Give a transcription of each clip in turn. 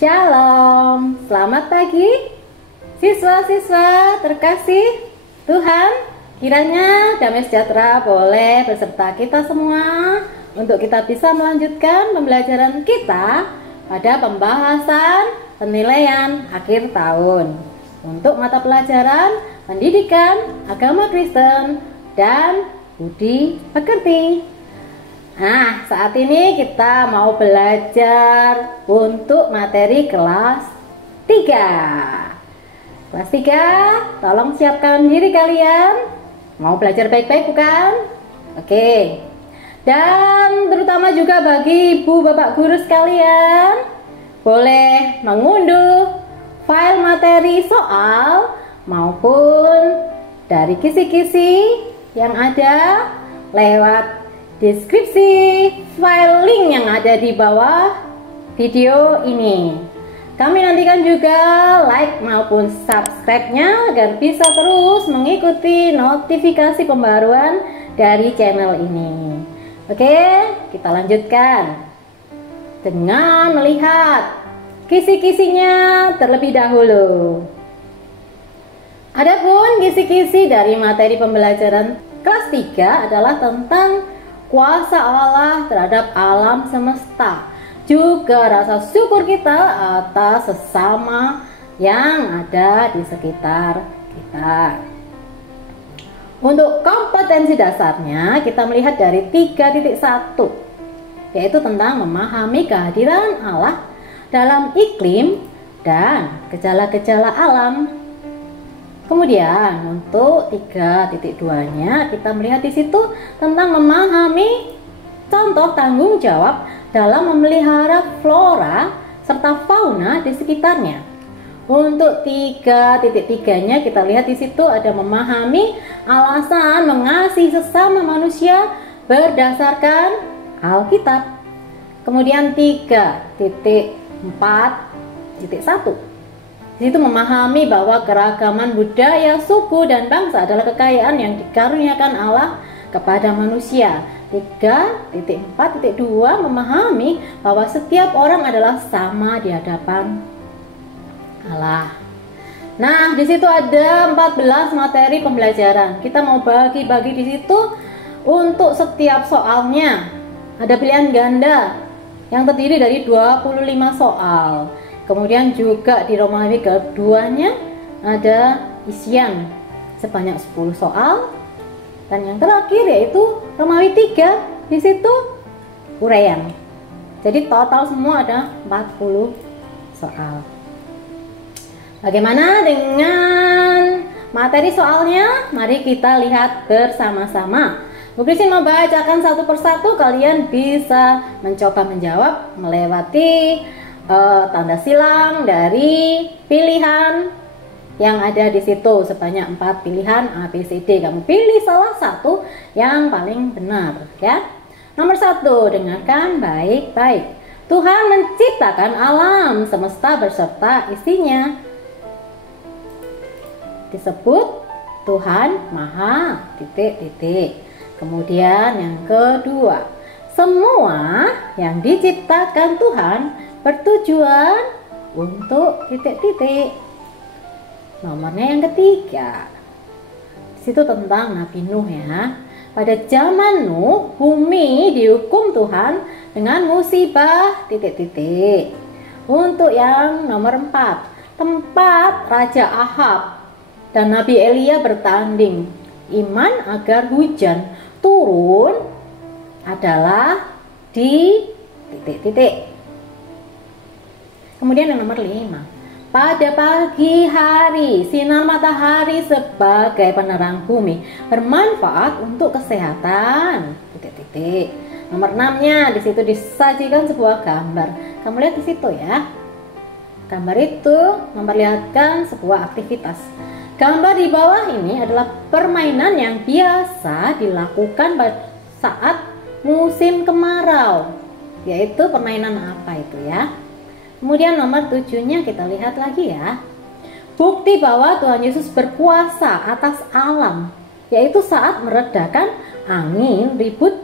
Shalom, selamat pagi siswa-siswa terkasih Tuhan. Kiranya damai sejahtera boleh beserta kita semua untuk kita bisa melanjutkan pembelajaran kita pada pembahasan penilaian akhir tahun untuk mata pelajaran pendidikan agama Kristen dan budi pekerti. Nah, saat ini kita mau belajar untuk materi kelas 3. Kelas 3, tolong siapkan diri kalian. Mau belajar baik-baik bukan? Oke. Dan terutama juga bagi ibu bapak guru sekalian, boleh mengunduh file materi soal maupun dari kisi-kisi yang ada lewat deskripsi file link yang ada di bawah video ini. Kami nantikan juga like maupun subscribe-nya agar bisa terus mengikuti notifikasi pembaruan dari channel ini. Oke, kita lanjutkan dengan melihat kisi-kisinya terlebih dahulu. Adapun kisi-kisi dari materi pembelajaran kelas 3 adalah tentang kuasa Allah terhadap alam semesta, juga rasa syukur kita atas sesama yang ada di sekitar kita. Untuk kompetensi dasarnya kita melihat dari 3.1, yaitu tentang memahami kehadiran Allah dalam iklim dan gejala-gejala alam. Kemudian untuk 3.2-nya kita melihat di situ tentang memahami contoh tanggung jawab dalam memelihara flora serta fauna di sekitarnya. Untuk 3.3-nya kita lihat di situ ada memahami alasan mengasihi sesama manusia berdasarkan Alkitab. Kemudian 3.4.1 itu memahami bahwa keragaman budaya, suku, dan bangsa adalah kekayaan yang dikaruniakan Allah kepada manusia. 3.4.2 memahami bahwa setiap orang adalah sama di hadapan Allah. Nah, di situ ada 14 materi pembelajaran. Kita mau bagi-bagi di situ untuk setiap soalnya. Ada pilihan ganda yang terdiri dari 25 soal. Kemudian juga di Romawi keduanya ada isian sebanyak 10 soal. Dan yang terakhir yaitu Romawi 3, di situ uraian. Jadi total semua ada 40 soal. Bagaimana dengan materi soalnya? Mari kita lihat bersama-sama. Bu Christine membacakan satu persatu, kalian bisa mencoba menjawab melewati tanda silang dari pilihan yang ada di situ sebanyak 4 pilihan A, B, C, D. Kamu pilih salah satu yang paling benar ya. Nomor 1, dengarkan baik-baik. Tuhan menciptakan alam semesta beserta isinya. Disebut Tuhan Maha titik-titik. Kemudian yang kedua, semua yang diciptakan Tuhan bertujuan untuk titik-titik. Nomornya yang ketiga, situ tentang Nabi Nuh ya. Pada zaman Nuh, bumi dihukum Tuhan dengan musibah titik-titik. Untuk yang nomor 4, tempat Raja Ahab dan Nabi Elia bertanding iman agar hujan turun adalah di titik-titik. Kemudian yang nomor 5, pada pagi hari sinar matahari sebagai penerang bumi bermanfaat untuk kesehatan titik-titik. Nomor 6-nya di situ disajikan sebuah gambar. Kamu lihat di situ ya. Gambar itu memperlihatkan sebuah aktivitas. Gambar di bawah ini adalah permainan yang biasa dilakukan saat musim kemarau. Yaitu permainan apa itu ya? Kemudian nomor 7-nya kita lihat lagi ya. Bukti bahwa Tuhan Yesus berkuasa atas alam, yaitu saat meredakan angin ribut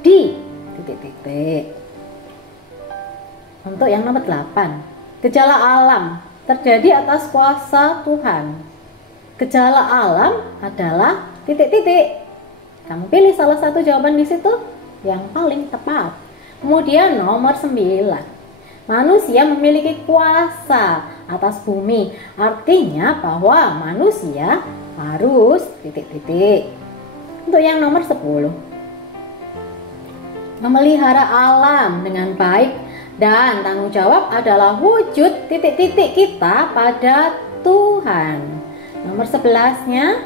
di titik-titik. Untuk yang nomor 8, Gejala alam terjadi atas kuasa Tuhan. Gejala alam adalah titik-titik. Kamu pilih salah satu jawaban di situ yang paling tepat. Kemudian nomor 9. Manusia memiliki kuasa atas bumi. Artinya bahwa manusia harus titik-titik. Untuk yang nomor 10. Memelihara alam dengan baik dan tanggung jawab adalah wujud titik-titik kita pada Tuhan. Nomor 11-nya,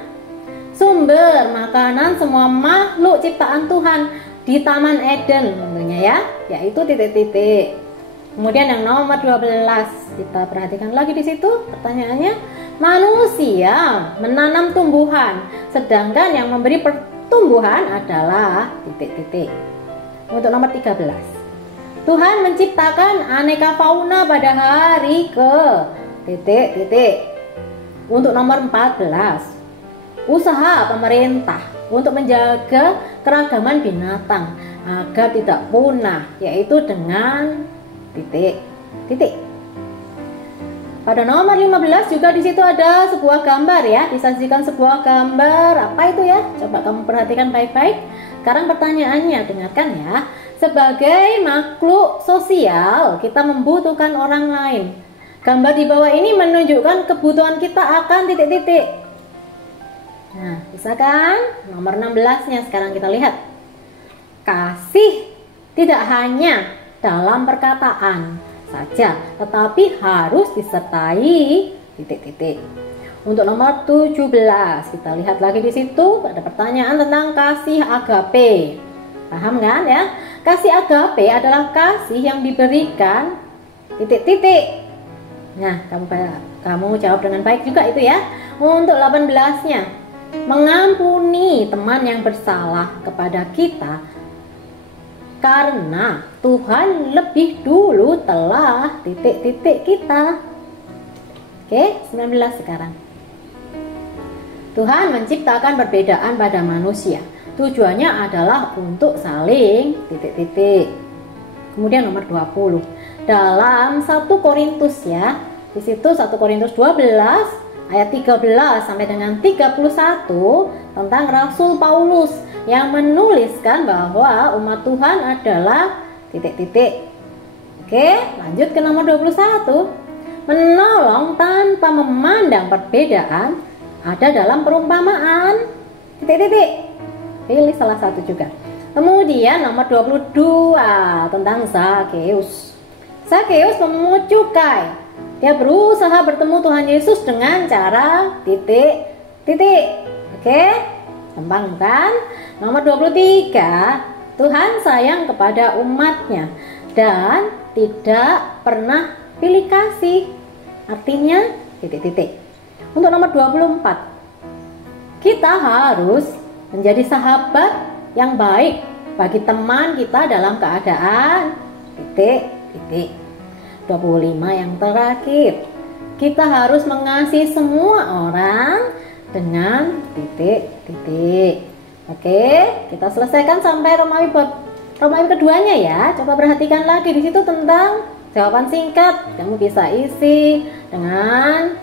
sumber makanan semua makhluk ciptaan Tuhan di Taman Eden tentunya ya, yaitu titik-titik. Kemudian yang nomor 12, kita perhatikan lagi di situ pertanyaannya, manusia menanam tumbuhan, sedangkan yang memberi pertumbuhan adalah titik-titik. Untuk nomor 13, Tuhan menciptakan aneka fauna pada hari ke titik-titik. Untuk nomor 14, usaha pemerintah untuk menjaga keragaman binatang agar tidak punah, yaitu dengan titik-titik. Pada nomor 15 juga di situ ada sebuah gambar ya, disajikan sebuah gambar. Apa itu ya? Coba kamu perhatikan baik-baik. Sekarang pertanyaannya, dengarkan ya. Sebagai makhluk sosial, kita membutuhkan orang lain. Gambar di bawah ini menunjukkan kebutuhan kita akan titik-titik. Nah, bisa kan? Nomor 16-nya sekarang kita lihat. Kasih tidak hanya dalam perkataan saja, tetapi harus disertai titik-titik. Untuk nomor 17, kita lihat lagi di situ ada pertanyaan tentang kasih agape. Paham kan ya? Kasih agape adalah kasih yang diberikan titik-titik. Nah, kamu jawab dengan baik juga itu ya. Untuk 18-nya, mengampuni teman yang bersalah kepada kita karena Tuhan lebih dulu telah titik-titik kita. Oke, 19 sekarang. Tuhan menciptakan perbedaan pada manusia. Tujuannya adalah untuk saling titik-titik. Kemudian nomor 20. Dalam 1 Korintus ya. Di situ 1 Korintus 12 ayat 13 sampai dengan 31 tentang Rasul Paulus yang menuliskan bahwa umat Tuhan adalah titik-titik. Oke, lanjut ke nomor 21. Menolong tanpa memandang perbedaan ada dalam perumpamaan titik-titik. Pilih salah satu juga. Kemudian nomor 22 tentang Zakheus. Zakheus memungut cukai. Dia berusaha bertemu Tuhan Yesus dengan cara titik-titik. Oke, gampang kan? Nomor 23, Tuhan sayang kepada umatnya dan tidak pernah pilih kasih. Artinya titik-titik. Untuk nomor 24, kita harus menjadi sahabat yang baik bagi teman kita dalam keadaan titik-titik. 25 yang terakhir, kita harus mengasihi semua orang dengan titik-titik. Oke, kita selesaikan sampai Romawi keduanya ya. Coba perhatikan lagi di situ tentang jawaban singkat. Kamu bisa isi dengan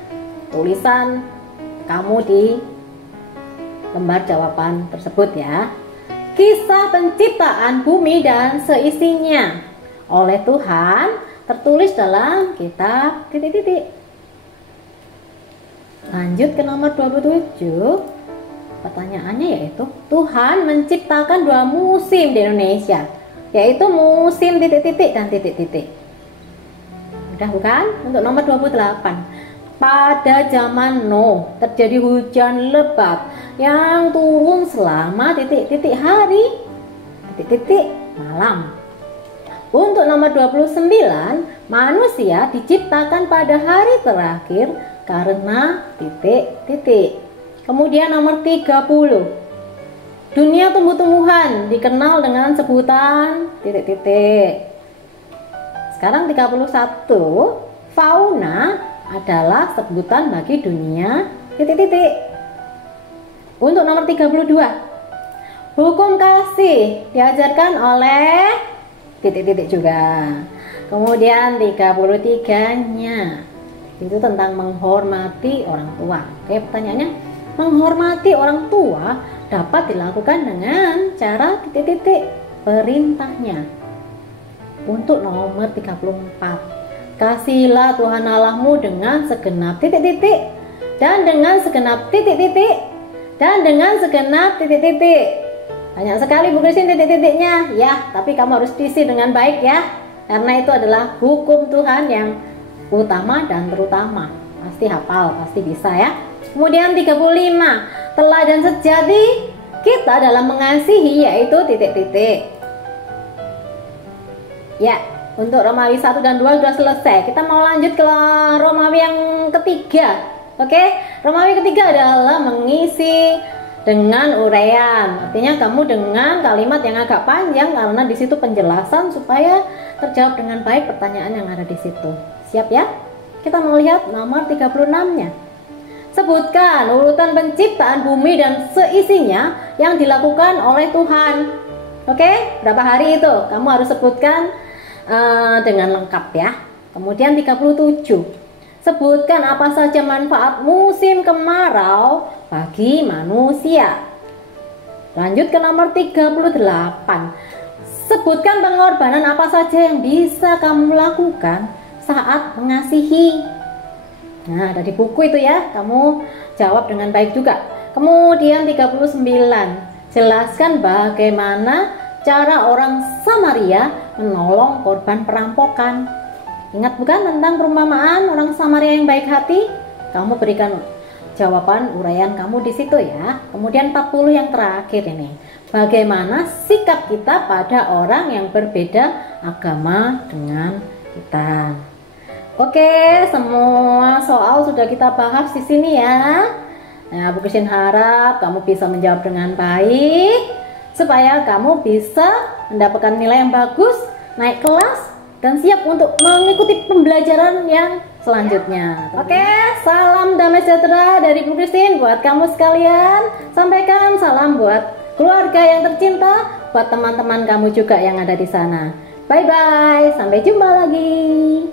tulisan kamu di lembar jawaban tersebut ya. Kisah penciptaan bumi dan seisinya oleh Tuhan tertulis dalam kitab titik-titik. Lanjut ke nomor 27. Pertanyaannya yaitu, Tuhan menciptakan 2 musim di Indonesia, yaitu musim titik-titik dan titik-titik. Udah bukan? Untuk nomor 28. Pada zaman Nuh terjadi hujan lebat yang turun selama titik-titik hari, titik-titik malam. Untuk nomor 29, manusia diciptakan pada hari terakhir karena titik-titik. Kemudian nomor 30, dunia tumbuh-tumbuhan dikenal dengan sebutan titik-titik. Sekarang 31, fauna adalah sebutan bagi dunia titik-titik. Untuk nomor 32, hukum kasih diajarkan oleh titik-titik juga. Kemudian 33-nya itu tentang menghormati orang tua. Oke, pertanyaannya, menghormati orang tua dapat dilakukan dengan cara titik-titik perintahnya. Untuk nomor 34, kasihilah Tuhan Allahmu dengan segenap titik-titik, dan dengan segenap titik-titik, dan dengan segenap titik-titik. Banyak sekali Bu Christine titik-titiknya ya, tapi kamu harus diisi dengan baik ya, karena itu adalah hukum Tuhan yang utama dan terutama. Pasti hafal, pasti bisa ya. Kemudian 35, teladan sejati kita dalam mengasihi yaitu titik-titik. Ya, untuk Romawi 1 dan 2 sudah selesai. Kita mau lanjut ke Romawi yang ketiga. Oke, Romawi ketiga adalah mengisi dengan uraian. Artinya kamu dengan kalimat yang agak panjang karena di situ penjelasan supaya terjawab dengan baik pertanyaan yang ada di situ. Siap ya? Kita mau lihat nomor 36-nya. Sebutkan urutan penciptaan bumi dan seisinya yang dilakukan oleh Tuhan. Oke, berapa hari itu? Kamu harus sebutkan dengan lengkap ya. Kemudian 37. Sebutkan apa saja manfaat musim kemarau bagi manusia. Lanjut ke nomor 38. Sebutkan pengorbanan apa saja yang bisa kamu lakukan saat mengasihi. Nah, ada di buku itu ya, kamu jawab dengan baik juga. Kemudian 39, jelaskan bagaimana cara orang Samaria menolong korban perampokan. Ingat bukan tentang perumpamaan orang Samaria yang baik hati? Kamu berikan jawaban uraian kamu di situ ya. Kemudian 40 yang terakhir ini, bagaimana sikap kita pada orang yang berbeda agama dengan kita. Oke, semua soal sudah kita bahas di sini ya. Nah, Bu Christine harap kamu bisa menjawab dengan baik supaya kamu bisa mendapatkan nilai yang bagus, naik kelas, dan siap untuk mengikuti pembelajaran yang selanjutnya. Oke, salam damai sejahtera dari Bu Christine buat kamu sekalian. Sampaikan salam buat keluarga yang tercinta, buat teman-teman kamu juga yang ada di sana. Bye-bye, sampai jumpa lagi.